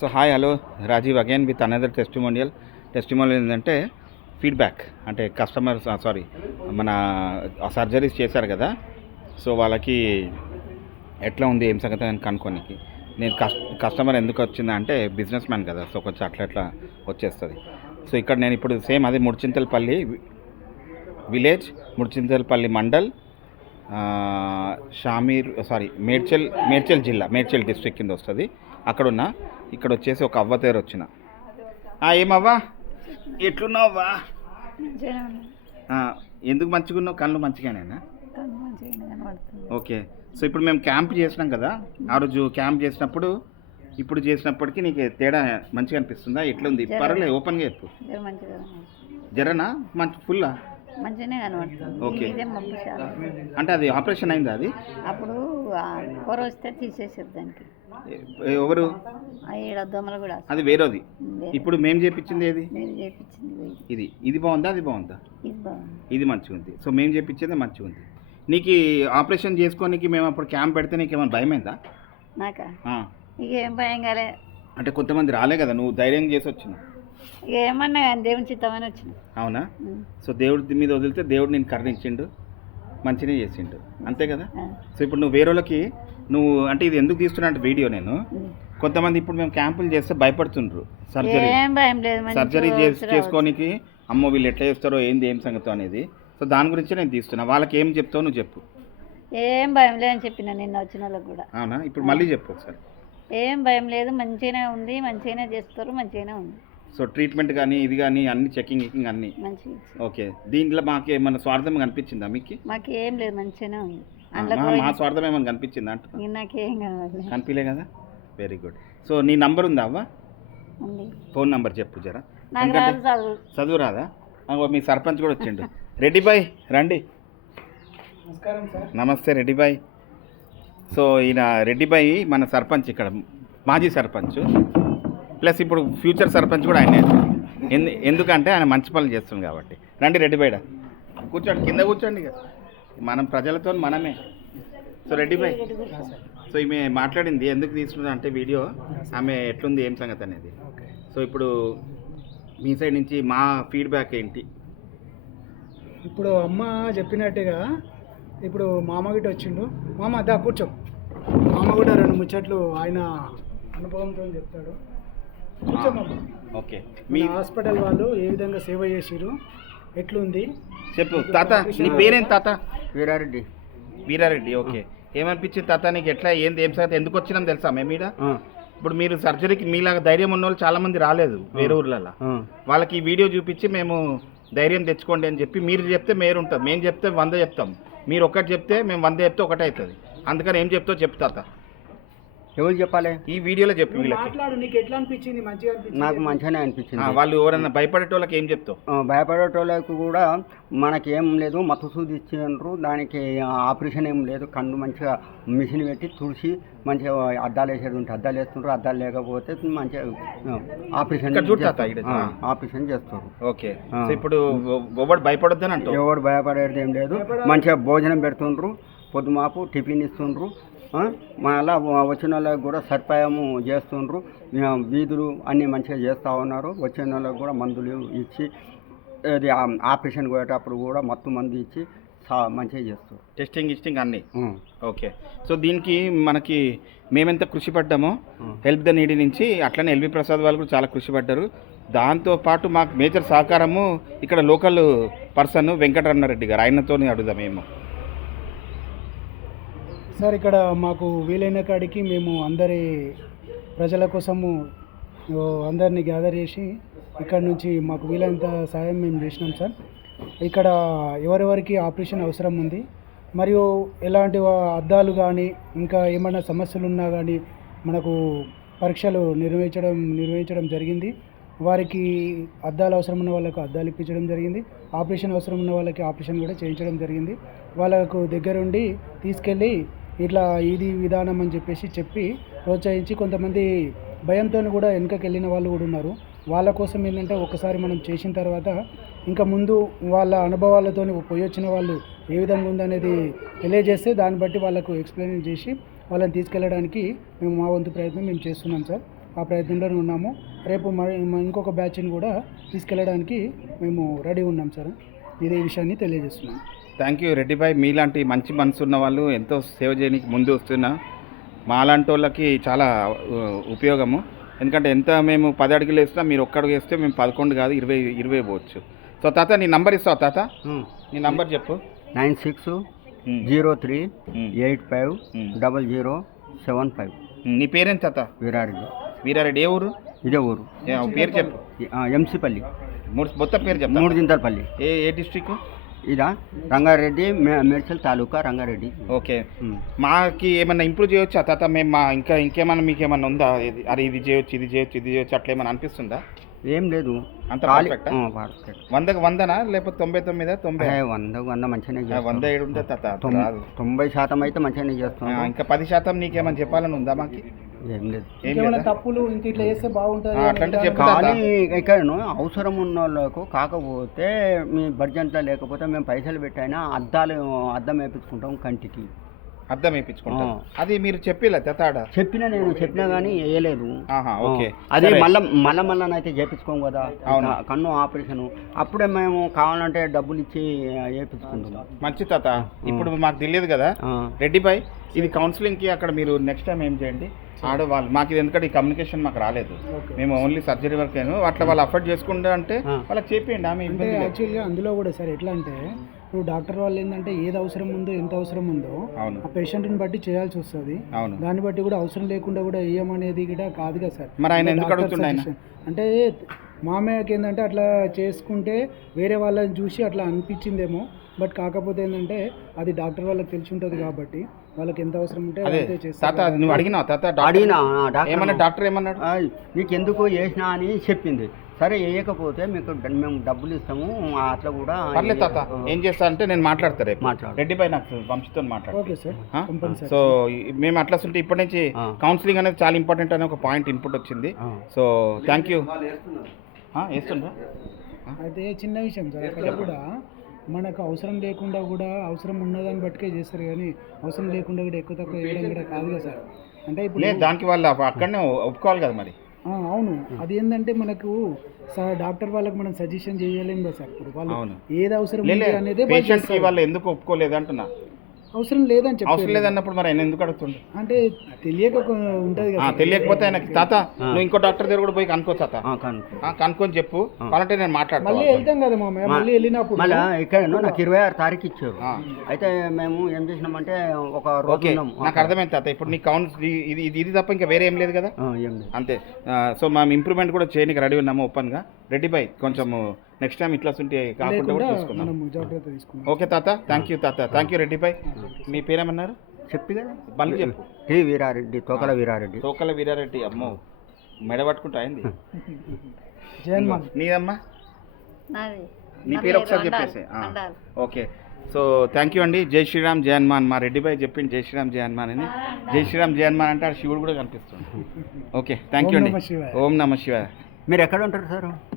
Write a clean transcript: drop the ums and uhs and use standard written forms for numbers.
So hi hello Rajeev again with another testimonial ఏంటంటే feedback అంటే customers మన సర్జరీస్ చేశారు కదా, సో వాళ్ళకి ఎట్లా ఉంది ఏం సంగతి అని కనుక్కోనికి నేను కస్టమర్ ఎందుకు వచ్చిందా అంటే బిజినెస్ మ్యాన్ కదా, సో కొంచెం అట్లా వచ్చేస్తుంది. సో ఇక్కడ నేను ఇప్పుడు సేమ్ అదే ముడిచింతలపల్లి విలేజ్, ముడిచింతలపల్లి మండల్, మేడ్చల్ జిల్లా, మేడ్చల్ డిస్ట్రిక్ట్ కింద వస్తుంది. అక్కడున్నా ఇక్కడ వచ్చేసి ఒక అవ్వ తేరు వచ్చిన. ఏమవ్వా ఎట్లున్నావా? ఎందుకు మంచిగా ఉన్నావు? కళ్ళు మంచిగానేనా? ఓకే. సో ఇప్పుడు మేము క్యాంప్ చేసినాం కదా, ఆ రోజు క్యాంప్ చేసినప్పుడు ఇప్పుడు చేసినప్పటికీ నీకు తేడా మంచిగా అనిపిస్తుందా? ఎట్లుంది? పర్వాలేదు, ఓపెన్గా చెప్పు. జరనా మంచి ఫుల్లా? ఓకే. అంటే అది ఆపరేషన్ అయిందా? అది అప్పుడు వస్తే తీసేసారు దానికి. ఎవరు? అది వేరేది. ఇప్పుడు మేము చేపించింది ఏది? ఇది బాగుందా? అది బాగుందా? ఇది మంచిగా ఉంది. సో మేము చేపించేది మంచిగా ఉంది. నీకు ఆపరేషన్ చేసుకోనికి మేము అప్పుడు క్యాంప్ పెడితే నీకు ఏమైనా భయమైందా? ఏం భయం కాలే. అంటే కొంతమంది రాలే కదా, నువ్వు ధైర్యం చేసి వచ్చిన ఏమన్నా దేవుని చిత్తమని వచ్చిన. అవునా? సో దేవుడి మీద వదిలితే దేవుడు నేను కరుణించిండు, మంచిగా చేసిండు, అంతే కదా. సో ఇప్పుడు నువ్వు వేరే వాళ్ళకి నువ్వు అంటే ఇది ఎందుకు తీస్తున్నా అంటే వీడియో నేను కొంతమంది ఇప్పుడు మేము క్యాంపులు చేస్తే భయపడుతుండ్రు సర్జరీ చేసుకోనికి, అమ్మో వీళ్ళు ఎట్లా చేస్తారో ఏంది ఏం సంగతి అనేది. సో దాని గురించి నేను తీస్తున్నా. వాళ్ళకి ఏం చెప్తావు నువ్వు చెప్పు. ఏం భయం లేదని చెప్పిన నిన్న వచ్చిన వాళ్ళకి కూడా. అవునా? ఇప్పుడు మళ్ళీ చెప్పు ఒకసారి. ఏం భయం లేదు, మంచిగానే ఉంది, మంచిగానే చేస్తారు, మంచిగానే ఉంది. సో ట్రీట్మెంట్ కానీ ఇది కానీ అన్ని చెకింగ్ అన్ని మంచిగా. ఓకే. దీంట్లో మాకు ఏమన్నా స్వార్థం కనిపించిందా మీకు? మాకు ఏం లేదు, మంచిగానే ఉంది. మా స్వార్థం ఏమైనా కనిపించిందా అంటే? నాకేం కనిపించలే కదా. Very good. సో నీ నంబర్ ఉందా అవ్వ? ఫోన్ నంబర్ చెప్పు జరా. చదువు రాదా? మీ సర్పంచ్ కూడా వచ్చిండు. రెడ్డి బాయ్ రండి. నమస్తే రెడ్డి బాయ్. సో ఈయన రెడ్డి బాయ్ మన సర్పంచ్, ఇక్కడ మాజీ సర్పంచ్ ప్లస్ ఇప్పుడు ఫ్యూచర్ సర్పంచ్ కూడా ఆయనే. ఎందుకంటే ఆయన మంచి పనులు చేస్తుంది కాబట్టి. రండి రెడ్డి బాయ్, కూర్చోండి, కింద కూర్చోండి. మనం ప్రజలతో మనమే. సో రెడ్డి బాయ్, సో ఈమె మాట్లాడింది ఎందుకు తీసుకున్నా అంటే వీడియో, ఆమె ఎట్లుంది ఏం సంగతి అనేది. సో ఇప్పుడు మీ సైడ్ నుంచి మా ఫీడ్బ్యాక్ ఏంటి? ఇప్పుడు అమ్మ చెప్పినట్టుగా ఇప్పుడు మామ గిట్ట వచ్చిండు. మామ అదా కూర్చో. మామ కూడా రెండు ముచ్చట్లు ఆయన అనుభవంతో చెప్తాడు. కూర్చోమ్మ. ఓకే. మీ హాస్పిటల్ వాళ్ళు ఏ విధంగా సేవ చేసిరు, ఎట్లుంది చెప్పు. తాత నీ పేరేం తాత? వీరారెడ్డి. వీరారెడ్డి. ఓకే. ఏమనిపించింది తాత నీకు? ఎట్లా ఏంది ఏం సంగతి? ఎందుకు వచ్చినాం తెలుసా మేము ఈడ? ఇప్పుడు మీరు సర్జరీకి మీలాగా ధైర్యం ఉన్న వాళ్ళు చాలా మంది రాలేదు వేరే ఊర్లలో. వాళ్ళకి ఈ వీడియో చూపించి మేము ధైర్యం తెచ్చుకోండి అని చెప్పి మీరు చెప్తే మేరుంటాం, మేము చెప్తే 100 చెప్తాం, మీరు ఒకటి చెప్తే మేము 100 చెప్తే ఒకటే అవుతుంది. అందుకని ఏం చెప్తావు చెప్తా. ఎవరు చెప్పాలి? ఈ వీడియోలో చెప్పి వీళ్ళకి. నీకు ఎట్లా అనిపించింది? మంచిగా అనిపించింది? నాకు మంచిగానే అనిపించింది. వాళ్ళు ఎవరైనా భయపడేటోళ్ళకి ఏం చెప్తావు? భయపడేటోళ్ళకు కూడా మనకేం లేదు, మత్తు సూది ఇచ్చిండ్రు, దానికి ఆపరేషన్ ఏం లేదు, కన్ను మంచిగా మిషన్ పెట్టి తుడిచి మంచిగా అద్దాలు వేసేది ఉంటే అద్దాలు వేస్తుండ్రు, అద్దాలు లేకపోతే మంచిగా ఆపరేషన్ చేస్తారు. ఓకే. ఇప్పుడు ఎవడు భయపడొద్దని అంటే? ఎవడు భయపడేది ఏం లేదు, మంచిగా భోజనం పెడుతుండ్రు, పొద్దుమాపు టిఫిన్ ఇస్తుండ్రు, మళ్ళా వచ్చిన వాళ్ళకి కూడా సదుపాయము చేస్తుండ్రు, వీధులు అన్నీ మంచిగా చేస్తూ ఉన్నారు. వచ్చిన వాళ్ళకి కూడా మందులు ఇచ్చి అది ఆపరేషన్ పోయేటప్పుడు కూడా మొత్తం మందు ఇచ్చి మంచిగా చేస్తారు. టెస్టింగ్ అన్నీ. ఓకే. సో దీనికి మనకి మేమెంత కృషి పడ్డామో హెల్ప్ ద నీడీ నుంచి, అట్లనే ఎల్వి ప్రసాద్ వాళ్ళు కూడా చాలా కృషి పడ్డారు. దాంతోపాటు మాకు మేజర్ సహకారము ఇక్కడ లోకల్ పర్సన్ వెంకటరమణారెడ్డి గారు, ఆయనతో అడుగుదాం మేము. సార్ ఇక్కడ మాకు వీలైన కాడికి మేము అందరి ప్రజల కోసము అందరినీ గ్యాదర్ చేసి ఇక్కడ నుంచి మాకు వీలైనంత సాయం మేము చేసినాం సార్. ఇక్కడ ఎవరెవరికి ఆపరేషన్ అవసరం ఉంది మరియు ఎలాంటి అద్దాలు కానీ ఇంకా ఏమైనా సమస్యలు ఉన్నా కానీ మనకు పరీక్షలు నిర్వహించడం జరిగింది. వారికి అద్దాలు అవసరం ఉన్న వాళ్ళకు అద్దాలు ఇప్పించడం జరిగింది, ఆపరేషన్ అవసరం ఉన్న వాళ్ళకి ఆపరేషన్ కూడా చేయించడం జరిగింది. వాళ్ళకు దగ్గరుండి తీసుకెళ్ళి ఇట్లా ఇది విధానం అని చెప్పి ప్రోత్సహించి, కొంతమంది భయంతో కూడా వెనుకకి వెళ్ళిన వాళ్ళు కూడా ఉన్నారు. వాళ్ళ కోసం ఏంటంటే ఒకసారి మనం చేసిన తర్వాత ఇంకా ముందు వాళ్ళ అనుభవాలతో పోయి వచ్చిన వాళ్ళు ఏ విధంగా ఉందనేది తెలియజేస్తే దాన్ని బట్టి వాళ్ళకు ఎక్స్ప్లెయిన్ చేసి వాళ్ళని తీసుకెళ్ళడానికి మేము మా వంతు ప్రయత్నం మేము చేస్తున్నాం సార్. ఆ ప్రయత్నంలోనే ఉన్నాము. రేపు మరి ఇంకొక బ్యాచ్ని కూడా తీసుకెళ్ళడానికి మేము రెడీ ఉన్నాం సార్. ఇదే విషయాన్ని తెలియజేస్తున్నాం. థ్యాంక్ యూ రెడ్డి భాయ్. మీలాంటి మంచి మనసు ఉన్న వాళ్ళు ఎంతో సేవ చేయడానికి ముందు వస్తున్నా. మాలాంటి వాళ్ళకి చాలా ఉపయోగము. ఎందుకంటే ఎంత మేము 10 అడుగులు వేసినా మీరు ఒక్క అడుగు వేస్తే మేము 11 కాదు 20 పోవచ్చు. సో తాత నీ నంబర్ ఇస్తావు తాత? నీ నంబర్ చెప్పు. 96 03 85 0075. నీ పేరేంటి తాత? వీరారెడ్డి. వీరారెడ్డి. ఏ ఊరు? ఇదే ఊరు. పేరు చెప్పు. ఎంసీపల్లి. మొత్తం పేరు చెప్పు. మూడుదింతలపల్లి. ఏ డిస్ట్రిక్ట్? ఇదా రంగారెడ్డి, మేడ్చల్ తాలూకా రంగారెడ్డి. ఓకే. మాకి ఏమన్నా ఇంప్రూవ్ చేయొచ్చా తాత? మేము ఇంకేమన్నా మీకు ఏమన్నా ఉందా? అరే ఇది చేయొచ్చు ఇది చేయొచ్చు అట్లా ఏమన్నా అనిపిస్తుందా? ఏం లేదు, అంత పర్ఫెక్టా? 100కి 100నా లేకపోతే 99? 100 మంచిగానే 107 ఉంటే తాత రాదు. 90% అయితే మంచిగానే చేస్తాం. ఇంకా 10% నీకేమన్నా చెప్పాలని ఉందా మాకి? ఏం లేదు. ఏమైనా తప్పులు ఇంక ఇట్లా చేస్తే బాగుంటుంది అట్లాంటి చెప్పు. కానీ ఇక్కడ అవసరం ఉన్న వాళ్ళకు కాకపోతే మీ బడ్జెట్లో లేకపోతే మేము పైసలు పెట్టైనా అద్దం వేయించుకుంటాం కంటికి. అర్థం వేయించుకుంటాం. అది మీరు చెప్పిలా తాత? చెప్పినా కానీ వేయలేదు. ఓకే. అది మళ్ళీ చేపించుకోం కదా. కన్ను ఆపరేషన్ అప్పుడే మేము కావాలంటే డబ్బులు ఇచ్చి వేయించుకుంటాం. మంచి తాత. ఇప్పుడు మాకు తెలియదు కదా రెడ్డి భాయ్, ఇది కౌన్సిలింగ్కి అక్కడ మీరు నెక్స్ట్ టైం ఏం చేయండి, ఆడవాళ్ళు మాకు ఇది ఎందుకంటే ఈ కమ్యూనికేషన్ మాకు రాలేదు, మేము ఓన్లీ సర్జరీ వరకేను. అట్లా వాళ్ళు అఫోర్డ్ చేసుకుంటా అంటే వాళ్ళకి చెప్పండి. ఆమె యాక్చువల్గా అందులో కూడా సార్ ఎట్లా అంటే ఇప్పుడు డాక్టర్ వాళ్ళు ఏంటంటే ఏది అవసరం ఉందో ఎంత అవసరం ఉందో ఆ పేషెంట్ని బట్టి చేయాల్సి వస్తుంది. దాన్ని బట్టి కూడా అవసరం లేకుండా కూడా వేయమనేది కూడా కాదు కదా సార్. మరి ఆయన ఎందుకు అడుగుతుండే? అంటే మామయ్యకి ఏంటంటే అట్లా చేసుకుంటే వేరే వాళ్ళని చూసి అట్లా అనిపించిందేమో. బట్ కాకపోతే ఏంటంటే అది డాక్టర్ వాళ్ళకి తెలిసి ఉంటుంది కాబట్టి వాళ్ళకి ఎంత అవసరం ఉంటే అంతే చేస్తారు. తాత నువ్వు అడిగినావు తాత? ఏమన్నా డాక్టర్ ఏమన్నాడు? నీకెందుకు వేసినా అని చెప్పింది. సరే వేయకపోతే మేము డబ్బులు ఇస్తాము అట్లా కూడా. పర్లేదు తాత. ఏం చేస్తా అంటే నేను మాట్లాడతా రేపు. రెడ్డి భాయ్ నాకు వంశీతో మాట్లాడతాను. సో మేము అట్లా ఉంటే ఇప్పటి నుంచి కౌన్సిలింగ్ అనేది చాలా ఇంపార్టెంట్ అనే ఒక పాయింట్ ఇన్పుట్ వచ్చింది. So thank you. వేస్తుండ్రా? అయితే చిన్న విషయం సార్, అక్కడ కూడా మనకు అవసరం లేకుండా కూడా అవసరం ఉన్నదాన్ని బట్టికే చేస్తారు కానీ అవసరం లేకుండా కూడా ఎక్కువ తక్కువ వేయడం కూడా కాదు కదా సార్. అంటే ఇప్పుడు దానికి వాళ్ళు అక్కడనే ఒప్పుకోవాలి కదా మరి. అవును, అది ఏంటంటే మనకు డాక్టర్ వాళ్ళకి మనం సజెషన్ చేయలేము కదా సార్. ఇప్పుడు వాళ్ళు ఏది అవసరం అనేది పేషెంట్కి వాళ్ళు ఎందుకు ఒప్పుకోలేదు అంటున్నా. అవసరం లేదని చెప్పి అవసరం లేదన్నప్పుడు మరి ఆయన ఎందుకు అడుగుతుండే? అంటే తెలియక ఉంటుంది కదా. తెలియకపోతే ఆయనకి తాత నువ్వు ఇంకో డాక్టర్ దగ్గర కూడా పోయి కనుక్కో తాత, కనుక్కొని చెప్పు వాళ్ళంటే నేను మాట్లాడతాను. మళ్ళీ వెళ్తాం కదా మామయ్య, మళ్ళీ వెళ్ళినప్పుడు మళ్ళీ ఇక్కడ నాకు 26 తారీఖు ఇచ్చారు. అయితే మేము ఏం చేసినామంటే ఒక రోజు నాకు అర్థమైంది తాత. ఇప్పుడు నీ ఇది తప్ప ఇంకా వేరే ఏం లేదు కదా? అంతే. సో మేము ఇంప్రూవ్మెంట్ కూడా చేయడానికి రెడీ ఉన్నాము ఓపెన్గా. రెడ్డి భాయ్ కొంచెం నెక్స్ట్ టైం ఇట్లా ఉంటే కాకుండా కూడా చూసుకున్నాం. ఓకే తాత. థ్యాంక్ యూ తాత. థ్యాంక్ యూ రెడ్డి భాయ్. మీ పేరేమన్నారు? చెప్పి కదా మళ్ళీ చెప్పు. వీరారెడ్డి, తోకల వీరారెడ్డి. తోకల వీరారెడ్డి. అమ్మో మెడ పట్టుకుంటా అయింది. నీదమ్మా? నీ పేరు ఒకసారి చెప్పేసి. ఓకే. సో థ్యాంక్ యూ అండి. జై శ్రీరామ్ జై హనుమాన్. మా రెడ్డి భాయ్ చెప్పింది జై శ్రీరామ్ జై హనుమాన్ అని. జై శ్రీరామ్ జై హనుమాన్ అంటే శివుడు కూడా కనిపిస్తుంది. ఓకే థ్యాంక్ యూ అండి. ఓం నమ శివాయ. మీరు ఎక్కడ ఉంటారు సార్?